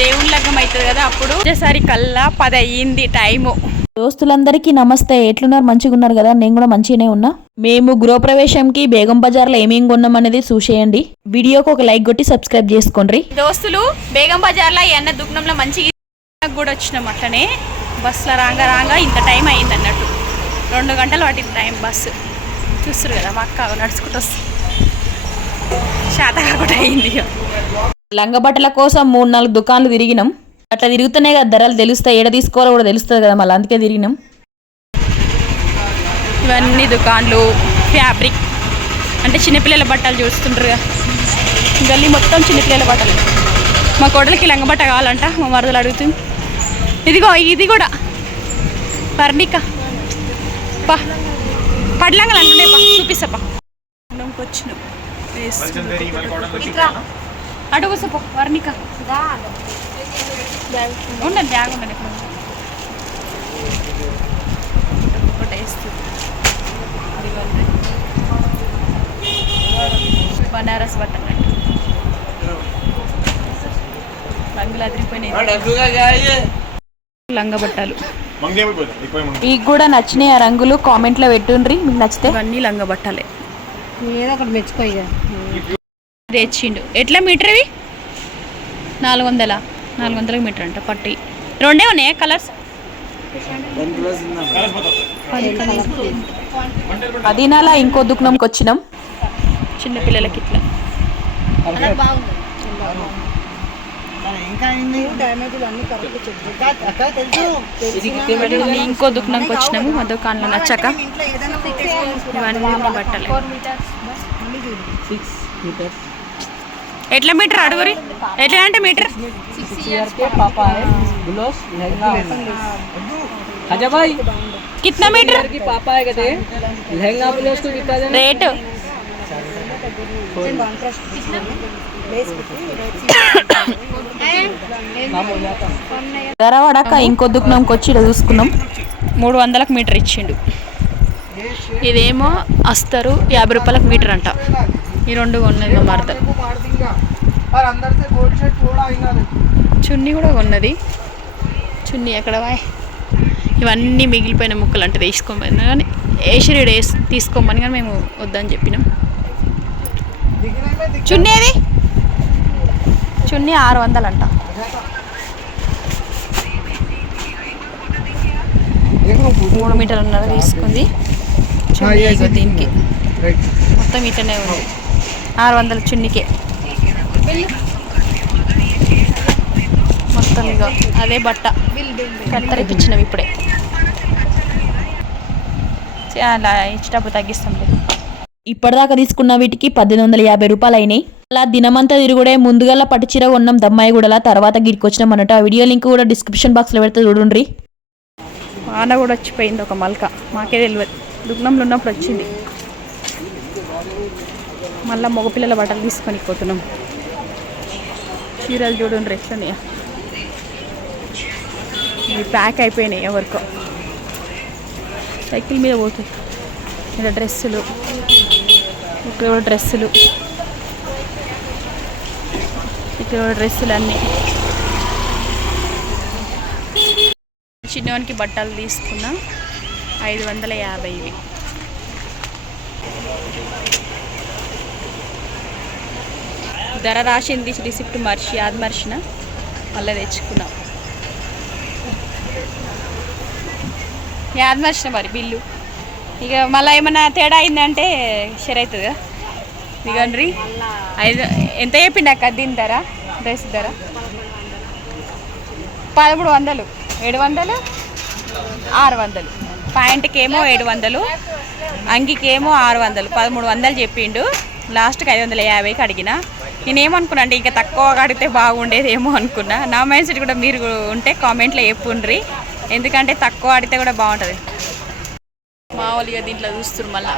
దేవుని లగ్గం అవుతుంది కదా అప్పుడు వచ్చేసరి కల్లా 10 అయ్యింది టైము. దోస్తులందరికీ నమస్తే. ఎట్లున్నారు? మంచిగా ఉన్నారు కదా? నేను కూడా మంచిగానే ఉన్నా. మేము గృహప్రవేశంకి బేగం బజార్లో ఏమేం కొన్నాం అనేది చూసేయండి. వీడియోకి ఒక లైక్ కొట్టి సబ్స్క్రైబ్ చేసుకోండి. దోస్తులు బేగం బజార్లో ఎన్న దుకాణంలో మంచిగా కూడా వచ్చినాం. అట్లనే బస్సులో రాగా ఇంత టైం అయింది అన్నట్టు. 2 గంటలు పట్టింది టైం బస్సు. చూస్తారు కదా మా అక్క నడుచుకుంటూ వస్తుంది. శాత కాకుండా అయింది. లంగ బట్టల కోసం 3-4 దుకాణాలు తిరిగినాం. అట్లా తిరుగుతూనే కదా ధరలు తెలుస్తాయి, ఏడ తీసుకోవాలో కూడా తెలుస్తుంది కదా, మళ్ళీ అందుకే తిరిగినాం. ఇవన్నీ దుకాణాలు ఫ్యాబ్రిక్ అంటే చిన్నపిల్లల బట్టలు చూస్తుంటారుగా. గల్లీ మొత్తం చిన్నపిల్లల బట్టలు. మా కోడలికి లంగ బట్ట కావాలంట, మా మరదలు అడుగుతుంది. ఇదిగో ఇది కూడా వర్ణిక పా పడ్లంగా అంటుండే పా చూపిస్తాపా. వచ్చినాం అడుగు సపో వర్ణిక ఉండండి బ్యాగ్ ఉండండి. బనారస్ బట్టలు రంగులు అదిరిపోయినాయి. లంగ బట్టలు మీకు కూడా నచ్చినాయి ఆ రంగులు కామెంట్లో పెట్టుండ్రి. మీకు నచ్చితే అన్నీ లంగ బట్టలే. ఏదో ఒకటి మెచ్చుకోయ్యా తెచ్చిండు. ఎట్లా మీటర్ ఇవి? 400 మీటర్ అంట పట్టి. 2 ఉన్నాయా కలర్స్? అదినాలా ఇంకో దుకాణంకి వచ్చినాం. చిన్నపిల్లలకి ఇట్లా ఇంకో దుకాణంకి వచ్చినాము. ఆ దుకాణంలో నచ్చక ఇవన్నీ బట్టలు. ఎట్లా మీటర్ అడుగురి? ఎట్లా అంటే మీటర్ కిतना మీటర్ రేటు? ధర పడక ఇంకో దుకాణంకి వచ్చి ఇలా చూసుకున్నాం. 300కి మీటర్ ఇచ్చిండు. ఇదేమో అస్తరు 50 రూపాయలకు మీటర్ అంట. ఈ 2 కొన్నది మా మరద. చున్నీ కూడా కొన్నది. చున్నీ ఎక్కడ ఇవన్నీ మిగిలిపోయిన ముక్కలు అంటే తీసుకోమని కానీ ఏషిరీడ్ తీసుకోమని కానీ మేము వద్దని చెప్పినాం. చున్నీ అది చున్నీ 600 అంట. మూడు మీటర్లున్నర తీసుకుంది చున్నీ. దీనికి మొత్తం ఇట్లనే ఉంది. 600 చున్నీకే మొత్తం. ఇక అదే బట్ట కత్తరిపించినవి ఇప్పుడే. అలా ఇచ్చేటప్పుడు తగ్గిస్తాం. ఇప్పటిదాకా తీసుకున్న వీటికి 1850 రూపాయలు అయినాయి. అలా దినమంతా తిరుగుడే. ముందుగల్లా పట్టుచీర కొన్నాం దమ్మాయిగూడలా, తర్వాత గిడికి వచ్చినాం అన్నట్టు. ఆ వీడియో లింక్ కూడా డిస్క్రిప్షన్ బాక్స్లో పెడితే చూడండి. వాన కూడా వచ్చిపోయింది ఒక మల్క, మాకే తెలియదు. దుకాణంలో ఉన్నప్పుడు వచ్చింది. మళ్ళీ మగపిల్లల బట్టలు తీసుకొని పోతున్నాం. చీరలు చూడండి ఎట్లనే ఇవి ప్యాక్ అయిపోయినాయి ఎవరికో. సైకిల్ మీద పోతుంది. ఇలా డ్రెస్సులు, ఇక్కడ డ్రెస్సులు, ఇక్కడ డ్రెస్సులు అన్నీ. చిన్నవానికి బట్టలు తీసుకున్నా 550 ఇవి. ధర రాసింది రిసిప్ట్ అది మర్చిన మళ్ళీ తెచ్చుకున్నాం. యాద్ మర్చిన మరి బిల్లు. ఇక మళ్ళీ ఏమన్నా తేడా అయిందంటే షేర్ అవుతుంది కదా. ఇకండ్రి 5 ఎంత చెప్పిండి అక్క దీని ధర? డ్రెస్ ధర 1300, 700, 600. ప్యాంట్కి ఏమో 700, అంగికేమో 600, 1300 చెప్పిండు. లాస్ట్కి 550కి అడిగిన. నేనేమనుకున్నా అంటే ఇంకా తక్కువ అడిగితే బాగుండేదేమో అనుకున్నా. నా మైండ్ సెట్ కూడా మీరు ఉంటే కామెంట్లో చెప్పుండ్రి. ఎందుకంటే తక్కువ అడిగితే కూడా బాగుంటుంది. మామూలుగా దీంట్లో చూస్తున్నారు. మళ్ళీ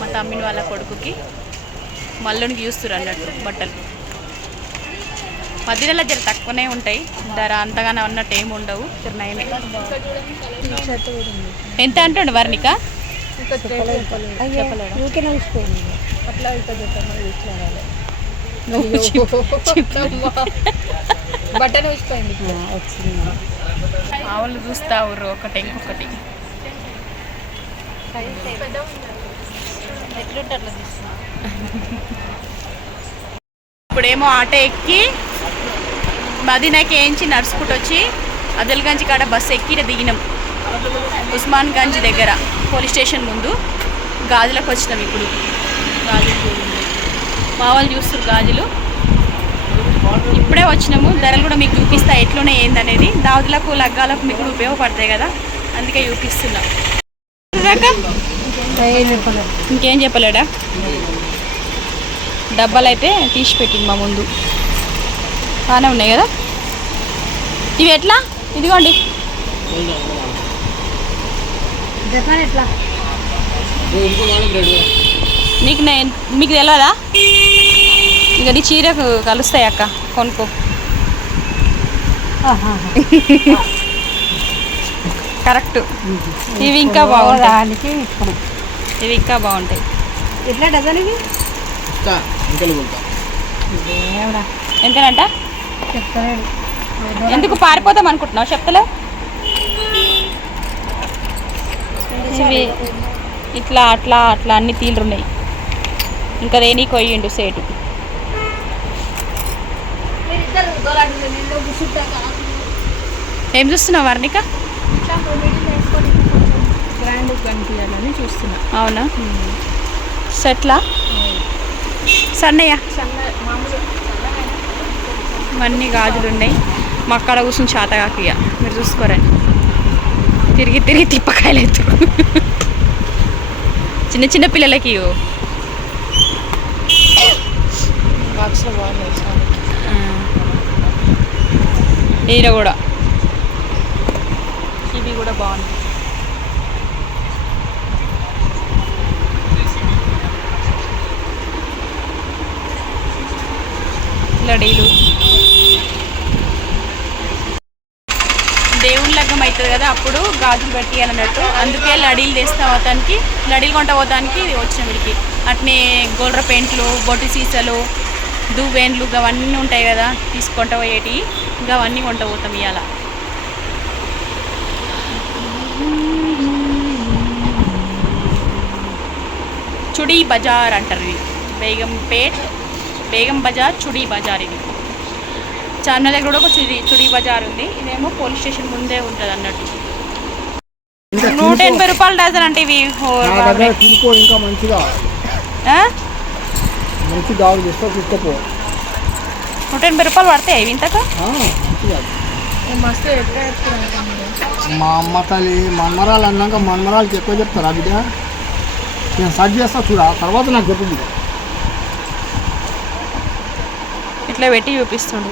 మా తమ్మిని వాళ్ళ కొడుకుకి మల్లునికి చూస్తున్నారు అన్నట్టు బట్టలు. మధ్యలో జర తక్కువనే ఉంటాయి. ధర అంతగానే ఉన్నట్టు ఏమి ఉండవు. నయమే. ఎంత అంటుండు వర్ణిక? బట్టలు వచ్చిపోయింది వచ్చింది. ఆవులు చూస్తా ఊరు ఒకటి ఇంకొకటి. ఇప్పుడేమో ఆటో ఎక్కి మదీనాకి ఏంచి నడుచుకుంటూ వచ్చి అదల్గంజ్ కాడ బస్సు ఎక్కి దిగినాం. ఉస్మాన్ గంజ్ దగ్గర పోలీస్ స్టేషన్ ముందు గాజులకు వచ్చినాం. ఇప్పుడు గాజులు మా వాళ్ళు చూస్తారు గాజులు. ఇప్పుడే వచ్చినాము. ధరలు కూడా మీకు చూపిస్తా ఎట్లునే ఏందనేది. దావుదులకు లగ్గాలకు మీకు కూడా ఉపయోగపడతాయి కదా, అందుకే చూపిస్తున్నా. ఇంకేం చెప్పలేడా? డబ్బాలు అయితే తీసి పెట్టింది మా ముందు. బాగానే ఉన్నాయి కదా ఇవి. ఎట్లా? ఇదిగోండి. ఎట్లా మీకు తెలియదా? ఇక నీ చీరకు కలుస్తాయి అక్క, కొనుక్కో. కరెక్ట్. ఇవి ఇంకా బాగుంటాయి. ఇవి ఇంకా బాగుంటాయి. ఎట్లా డజన్ ఇవి? ఎంతేనంట? చెప్తాను. ఎందుకు పారిపోతాం అనుకుంటున్నావు? చెప్తలే. ఇవి ఇట్లా అట్లా అట్లా అన్ని తీళ్ళు ఉన్నాయి. ఇంకా దేని కొయ్యిండు సేటు. ఏం చూస్తున్నావు వర్ణిక? బ్రాండ్ కనిపించాలని చూస్తున్నా. అవునా? సెట్లా? సన్నయ్య ఇవన్నీ గాజులు ఉన్నాయి. మా అక్కడ కూర్చుని చాతగాకు ఇక మీరు చూసుకోరండి. తిరిగి తిరిగి తిప్పకాయలు ఎత్తురు. చిన్న చిన్న పిల్లలకి ఈడ కూడా ఇవి కూడా బాగుంది. లడీలు దేవుని లగ్గం అవుతుంది కదా, అప్పుడు గాజులు పెట్టియాలన్నట్టు. అందుకే లడీలు తెస్తాం అతనికి. లడీలు కొంట పోతానికి వచ్చిన వీడికి. అట్నే గోల్డ్ర పెయింట్లు, బొట్టి సీసాలు, దువ్వేన్లు అవన్నీ ఉంటాయి కదా తీసుకుంటా పోయేటి. ఇంకా అవన్నీ కొంట పోతాం ఇవాళ. చుడీ బజార్ అంటారు ఇది. బేగం బజార్, చుడీ బజార్. ఇది చార్మినార్ దగ్గర కూడా ఒక చుడీ బజార్ ఉంది. ఇదేమో పోలీస్ స్టేషన్ ముందే ఉంటుంది అన్నట్టు. 180 రూపాయలు డజన్ అంటే ఇవి. ఇంకా మంచిగా మంచి గాజులు తీసుకో, తీసుకోపో. 180 రూపాయలు పడతాయి ఇవి ఇంతకు. మా అమ్మ తల్లి మన్మరాలు అన్నాక మన్మరాలకి ఎక్కువ చెప్తారా బిడ్డ? నేను సర్చ్ చేస్తా చూడ, తర్వాత నాకు చెప్పింది. ఇట్లా పెట్టి చూపిస్తుండు.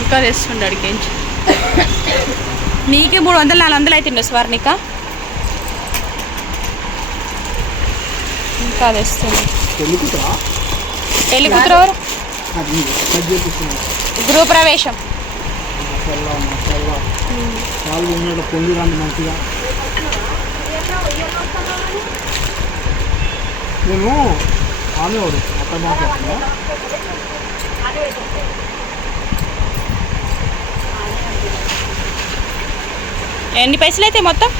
ఇంకా తెస్తుండే అడిగించి. నీకే 300 400 అవుతుండే స్వర్ణిక. ఇంకా తెస్తుంది. పెళ్లి కూతురు ఎవరు? గృహప్రవేశం. పొంది రండి మంచిగా. నేను ఆమెవాడు అక్కడ మాట్లాడుతున్నా. ఎన్ని పైసలు అయితే మొత్తం?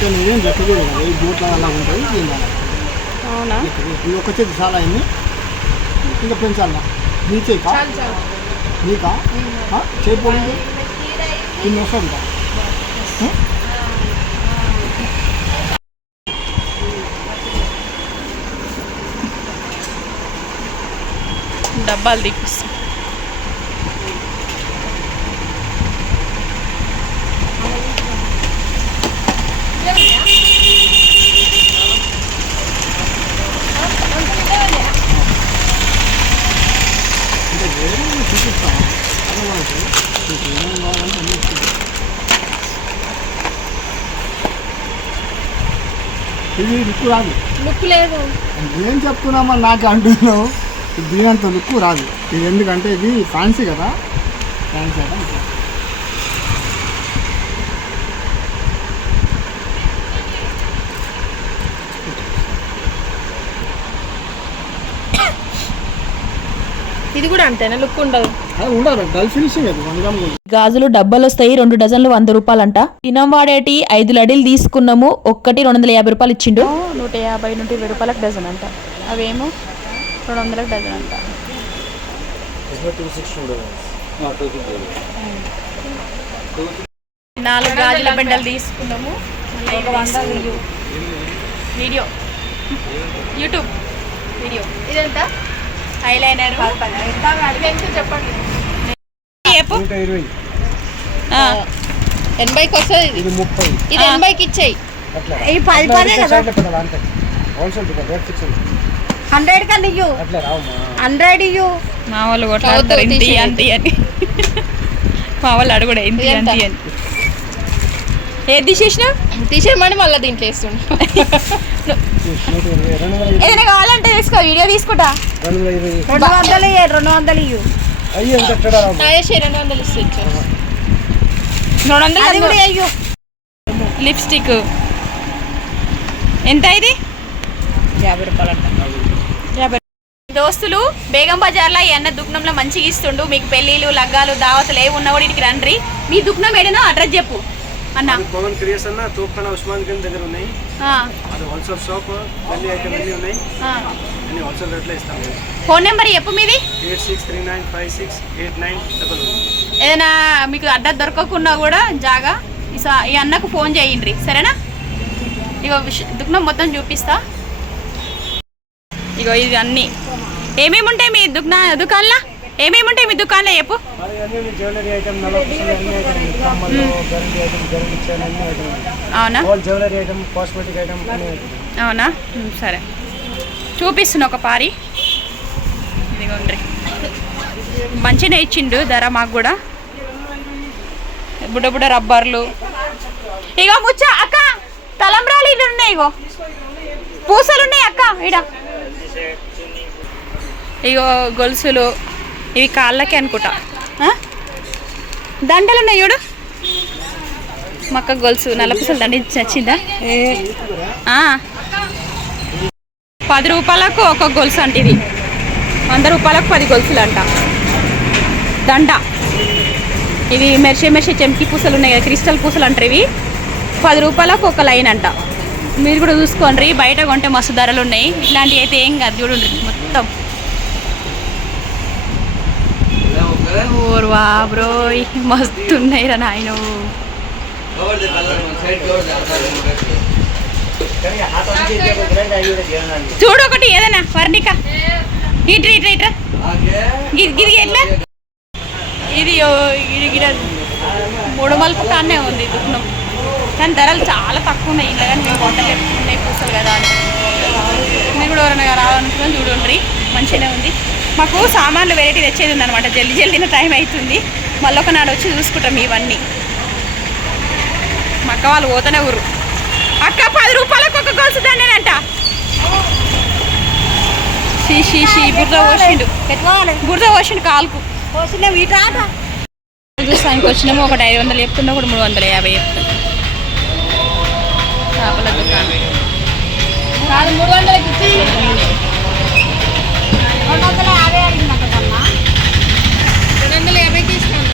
నేనేం చెప్పలేదు. ఈ బోట్ల అలా ఉంటుంది. అవునా? ఇది ఒక చేతి చాలా అయింది. ఇంకా పెంచాలా? నీ చేయికా? నీకా చేయకపోయింది. ఇన్ని వస్తుంది. డబ్బాలు తీపిస్తాం. ఇది లుక్ రాదు. లుక్ లేదు. ఏం చెప్తున్నామా నాకు అంటున్నావు? దీనంత లుక్ రాదు ఇది. ఎందుకంటే ఇది ఫ్యాన్సీ కదా. ఫ్యాన్సీ కదా. ఇది కూడా అంతేనా, లుక్ ఉండదు. అది ఉండదు, డల్ ఫినిషింగ్ అది 1 గ్రామ్ గోల్డ్. గాజులు డబ్బాలు వస్తాయి, 2 డజన్లు 100 రూపాయలంట. దినం వాడేటి 5 లడీలు తీసుకున్నాము, ఒక్కటి 250 రూపాయలు ఇచ్చిండు. 150 120 రూపాయలకు డజన్ అంట, అవేమో 200లకు డజన్ అంట. 4 గాజుల బండలు తీసుకున్నాము. Video YouTube video. ఇదెంత? ఐలైనర్ చెప్పండి. చెప్పు. 80కి వస్తుంది ఇది. ఇది 30. ఇది 80కి ఇచ్చేయి. ఈ 10 కదా 100 కన్నా ఇయ్యు. 100 ఇయ్యు. మా వాళ్ళు కొట్లాడతారు ఇంటి అంతి అని. మా వాళ్ళు అడుగుడే ఇంటి అంతి అని. ఏది తీసేసినావు? తీసేయమని మళ్ళీ దీంట్లో వేస్తుండు. ఏదైనా కావాలంటే తీసుకో, వీడియో తీసుకుంటా. 200 ఇయ్యు. అదే 200 ఇచ్చు. 200 లిప్స్టిక్ ఎంత ఇది? 50 రూపాయలు అంట. 50. దోస్తులు బేగం బజార్లో ఈ అన్న దుకాణంలో మంచిగా ఇస్తుండు. మీకు పెళ్ళిళ్ళు లగ్గాలు దావతలు ఏమి ఉన్నా కూడా ఇక్కడికి రండి. మీ దుకాణం ఏడనో అడ్రస్ చెప్పు అన్న. పవన్ క్రియేషన్ అన్న తోపుఖానా ఉస్మాన్ గంజ్ దగ్గర ఉన్నాయి. అది హోల్సేల్ షాప్, పెళ్లి ఐటమ్ అన్నీ ఉన్నాయి. అన్ని హోల్సేల్ రేట్లో ఇస్తాము. ఫోన్ నెంబర్ చెప్పు మీది. 8639568911. ఏదైనా మీకు అడ్రస్ దొరకకుండా కూడా జాగా ఈ అన్నకు ఫోన్ చేయండి, సరేనా? ఇగో దుకాణం మొత్తం చూపిస్తా. ఇగో ఇది అన్నీ ఏమేమి ఉంటాయి మీ దుకాణంలో? ఏమేమి ఉంటాయి మీ దుకాణంలో చెప్పు. జ్యువెలరీ ఐటమ్, నలభై అన్ని ఐటమ్, కమ్మలు, గరండి ఐటమ్, గరండి చైన్ అన్ని ఐటమ్. అవునా? జ్యువెలరీ ఐటమ్, కాస్మెటిక్ ఐటమ్ అన్ని. అవునా, సరే చూపిస్తున్నా ఒక పారి. ఇదిగోండి, మంచిగా ఇచ్చిండు ధర మాకు కూడా. బుడ్డ బుడ్డ రబ్బర్లు. ఇగో ముచ్చ అక్క, తలంబ్రాలు ఇవి ఉన్నాయి. ఇగో పూసలు ఉన్నాయి అక్క ఇడ. ఇగో గొలుసులు, ఇవి కాళ్ళకి అనుకుంటా. దండలు ఉన్నాయి చూడు, మక్క గొలుసు నల్ల పూసలు దండ నచ్చిందా? 10 రూపాయలకు ఒక గొలుసు అంట. ఇది 100 రూపాయలకు 10 గొలుసులు అంట. దండ ఇవి మెరిసే చెంకి పూసలు ఉన్నాయి కదా, క్రిస్టల్ పూసలు అంటారు. ఇవి 10 రూపాయలకు ఒక లైన్ అంట. మీరు కూడా చూసుకోండి, బయట కొంటే మస్తు ధరలు ఉన్నాయి. ఇట్లాంటివి అయితే ఏం కాదు, చూడండి మొత్తం. ఓర్వా బ్రో, మస్తు ఉన్నాయి రా నాయన. చూడు ఒకటి ఏదైనా వర్ణిక. ఇట్రా ఇట్రా ఇట్రా. గిరి ఎట్లా? ఇది మూడుమలుపు కానే ఉంది దుకాణం, కానీ ధరలు చాలా తక్కువ ఉన్నాయి. ఇలా కానీ మేము వంట పెట్టుకున్నాయి పూసలు కదా అని. మీరు కూడా ఎవరైనా రావాలనుకున్నా చూడండి, మంచిగానే ఉంది. మాకు సామాన్లు వెరైటీ తెచ్చేది ఉందన్నమాట. జల్దీన టైం అవుతుంది, మళ్ళీ ఒక నాడు వచ్చి చూసుకుంటాం ఇవన్నీ. మా అక్క వాళ్ళు పోతనే ఊరు. అక్క 10 రూపాయలకు ఒక గొలుసు దండనంట. బురద పోసిండు కాలుకు. చూస్తానికి వచ్చినాము. ఒకటి 500 చెప్తున్నా, ఒకటి 350 చెప్తున్నా. చేపల దుకాణం 300కి ఇచ్చేయి. 250కి ఇస్తాను.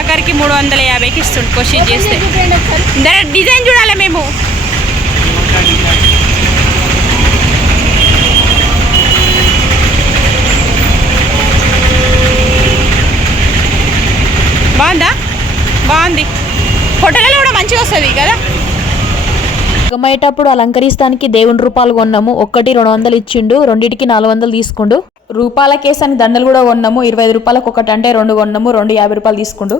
అక్కడికి 350కి ఇస్తుండు క్వశ్చన్ చేస్తే. డిజైన్ చూడాలి మేము. బాగుంది. హోటల్లో కూడా మంచిగా వస్తుంది కదా. గమ్మయ్యేటప్పుడు అలంకరిస్తానికి దేవుని రూపాలు కొన్నాము, ఒక్కటి 200 ఇచ్చిండు, రెండింటికి 400 తీసుకుండు. రూపాయల కేసానికి దండలు కూడా కొన్నాము, 25 రూపాయలకు ఒకటి అంటే 2 కొన్నాము, 2 50 రూపాయలు తీసుకుండు.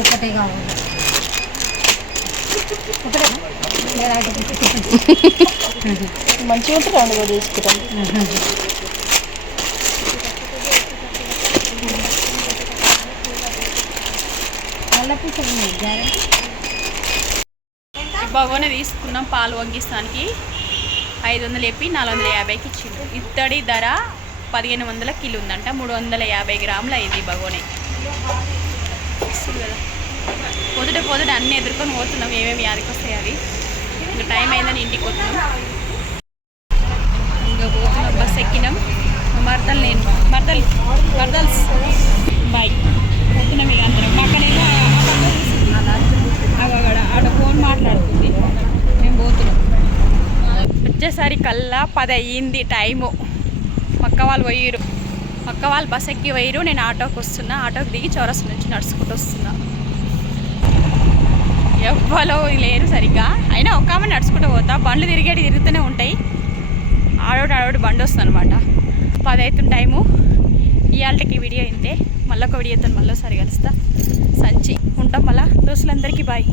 ఒకటే కావాలి. మంచిగా ఉంటే 2 కూడా తీసుకుంటాం. బాగానే తీసుకున్నాం. పాలు వంగిస్తానికి 500 చెప్పి 450కి ఇచ్చిండు. ఇత్తడి ధర 1500 కిలో ఉందంట. 350 గ్రాములు అయింది బగోనే. పొద్దుట అన్నీ ఎదుర్కొని పోతున్నాం, ఏమేమి యాదికి వస్తాయి అది. ఇంకా టైం అయిందని ఇంటికి పోతున్నాం. ఎక్కినాం. మరదలు నేను మరదల్స్ బాయ్ పోతున్నాం ఇక అందరం. పక్కనేమో అక్కడ ఆడ ఫోన్ మాట్లాడుతుంది, మేము పోతున్నాం. వచ్చేసరి కల్లా 10 అయ్యింది టైము. మక్క వాళ్ళు పోయిరు, మక్క వాళ్ళు బస్ ఎక్కి పోయిరు. నేను ఆటోకి వస్తున్నా, ఆటోకి దిగి చౌరస్తా నుంచి నడుచుకుంటూ వస్తున్నా. ఎవ్వలో లేరు సరిగ్గా, అయినా ఒక్క ఆమె నడుచుకుంటూ పోతా. బండ్లు తిరుగుతూనే ఉంటాయి. ఆడోటి బండి వస్తుంది అనమాట. 10 అవుతుంది టైము. ఇవాళకి వీడియో ఇంతే. మళ్ళీ ఒక వీడియోతో మళ్ళీ సరి కలుస్తా. సంచి ఉంటాం. మళ్ళీ దోస్తులందరికీ బాయ్.